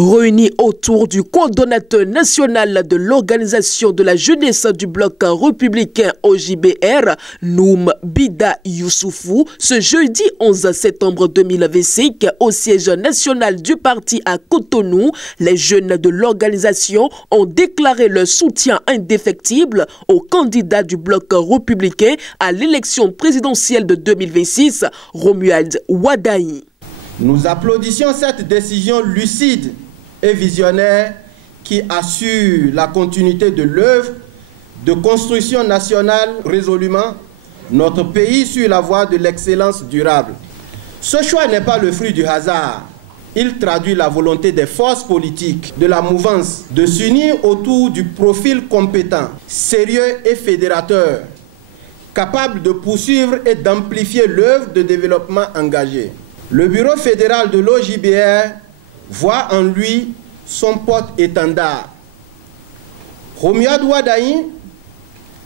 Réunis autour du coordonnateur national de l'organisation de la jeunesse du bloc républicain OJBR, Noum Bida Youssoufou, ce jeudi 11 septembre 2025, au siège national du parti à Cotonou, les jeunes de l'organisation ont déclaré leur soutien indéfectible au candidat du bloc républicain à l'élection présidentielle de 2026, Romuald Wadayi. Nous applaudissions cette décision lucide et visionnaire qui assure la continuité de l'œuvre de construction nationale résolument notre pays sur la voie de l'excellence durable. Ce choix n'est pas le fruit du hasard. Il traduit la volonté des forces politiques de la mouvance de s'unir autour du profil compétent, sérieux et fédérateur, capable de poursuivre et d'amplifier l'œuvre de développement engagée. Le bureau fédéral de l'OJBR voit en lui son porte-étendard. Romuald Wadayi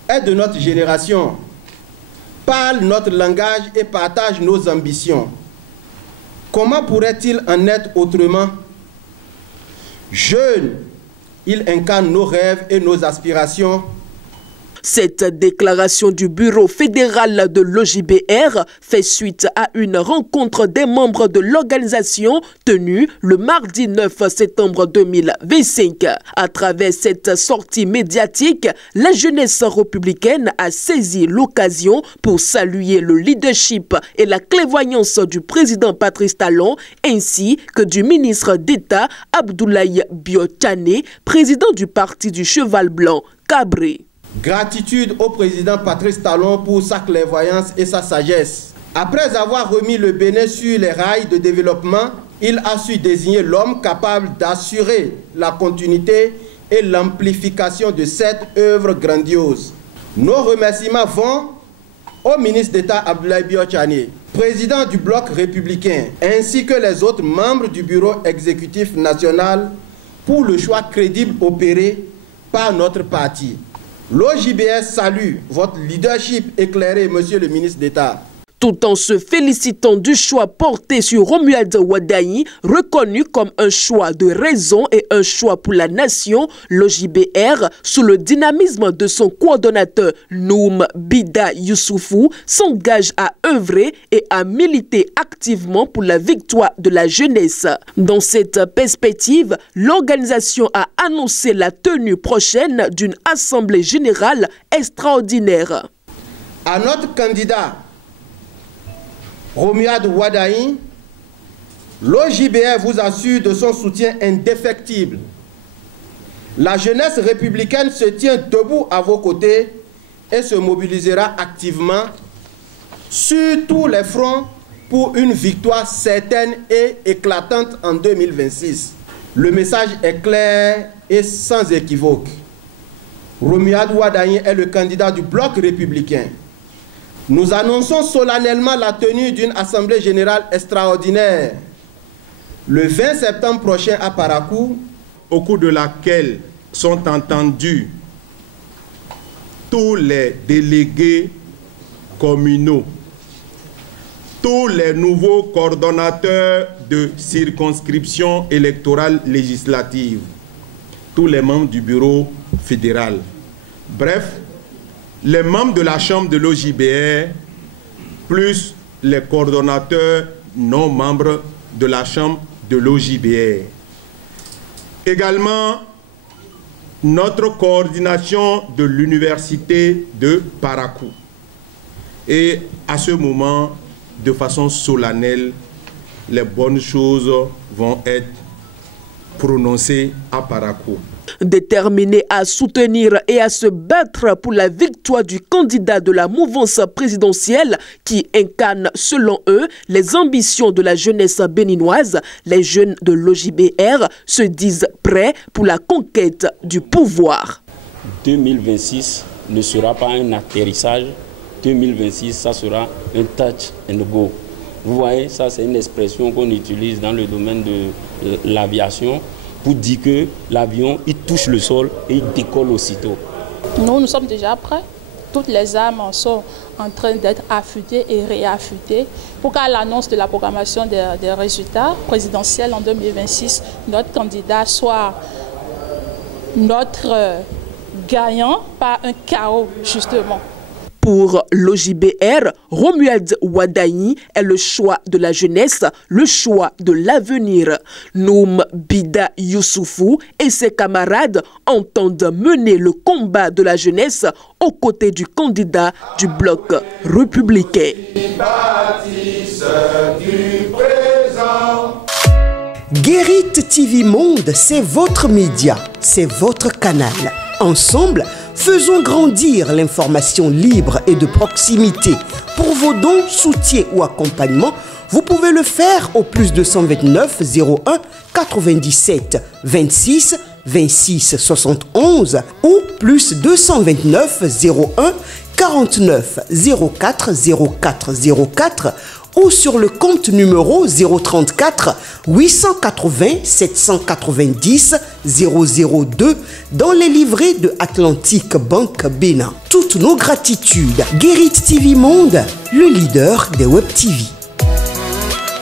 est de notre génération, parle notre langage et partage nos ambitions. Comment pourrait-il en être autrement? Jeune, il incarne nos rêves et nos aspirations. Cette déclaration du bureau fédéral de l'OJBR fait suite à une rencontre des membres de l'organisation tenue le mardi 9 septembre 2025. À travers cette sortie médiatique, la jeunesse républicaine a saisi l'occasion pour saluer le leadership et la clairvoyance du président Patrice Talon ainsi que du ministre d'État Abdoulaye Biotane, président du parti du Cheval Blanc, Cabré. Gratitude au président Patrice Talon pour sa clairvoyance et sa sagesse. Après avoir remis le Bénin sur les rails de développement, il a su désigner l'homme capable d'assurer la continuité et l'amplification de cette œuvre grandiose. Nos remerciements vont au ministre d'État Abdoulaye Biotane, président du bloc républicain, ainsi que les autres membres du bureau exécutif national pour le choix crédible opéré par notre parti. L'OJBR salue votre leadership éclairé, monsieur le ministre d'État. Tout en se félicitant du choix porté sur Romuald Wadayi, reconnu comme un choix de raison et un choix pour la nation, l'OJBR, sous le dynamisme de son coordonnateur Noum Bida Youssoufou, s'engage à œuvrer et à militer activement pour la victoire de la jeunesse. Dans cette perspective, l'organisation a annoncé la tenue prochaine d'une assemblée générale extraordinaire. À notre candidat Romuald Wadayi, l'OJBR vous assure de son soutien indéfectible. La jeunesse républicaine se tient debout à vos côtés et se mobilisera activement sur tous les fronts pour une victoire certaine et éclatante en 2026. Le message est clair et sans équivoque. Romuald Wadayi est le candidat du bloc républicain. Nous annonçons solennellement la tenue d'une assemblée générale extraordinaire le 20 septembre prochain à Parakou, au cours de laquelle sont entendus tous les délégués communaux, tous les nouveaux coordonnateurs de circonscription électorale législative, tous les membres du bureau fédéral. Bref, les membres de la chambre de l'OJBR, plus les coordonnateurs non membres de la chambre de l'OJBR. Également, notre coordination de l'université de Parakou. Et à ce moment, de façon solennelle, les bonnes choses vont être prononcées à Parakou. Déterminé à soutenir et à se battre pour la victoire du candidat de la mouvance présidentielle qui incarne, selon eux, les ambitions de la jeunesse béninoise, les jeunes de l'OJBR se disent prêts pour la conquête du pouvoir. 2026 ne sera pas un atterrissage, 2026, ça sera un touch and go. Vous voyez, ça c'est une expression qu'on utilise dans le domaine de l'aviation, pour dire que l'avion, il touche le sol et il décolle aussitôt. Nous sommes déjà prêts. toutes les âmes sont en train d'être affûtées et réaffûtées pour qu'à l'annonce de la programmation des résultats présidentiels en 2026, notre candidat soit notre gagnant, pas un chaos justement. Pour l'OJBR, Romuald Wadaï est le choix de la jeunesse, le choix de l'avenir. Noum Bida Youssoufou et ses camarades entendent mener le combat de la jeunesse aux côtés du candidat du bloc républicain. Guérit TV Monde, c'est votre média, c'est votre canal. Ensemble, faisons grandir l'information libre et de proximité. Pour vos dons, soutiens ou accompagnements, vous pouvez le faire au plus 229 01 97 26 26 71 ou plus 229 01 49 04 04 04 ou sur le compte numéro 034 880 790 002 dans les livrets de Atlantique Banque Bénin. Toutes nos gratitudes. Guérit TV Monde, le leader des Web TV.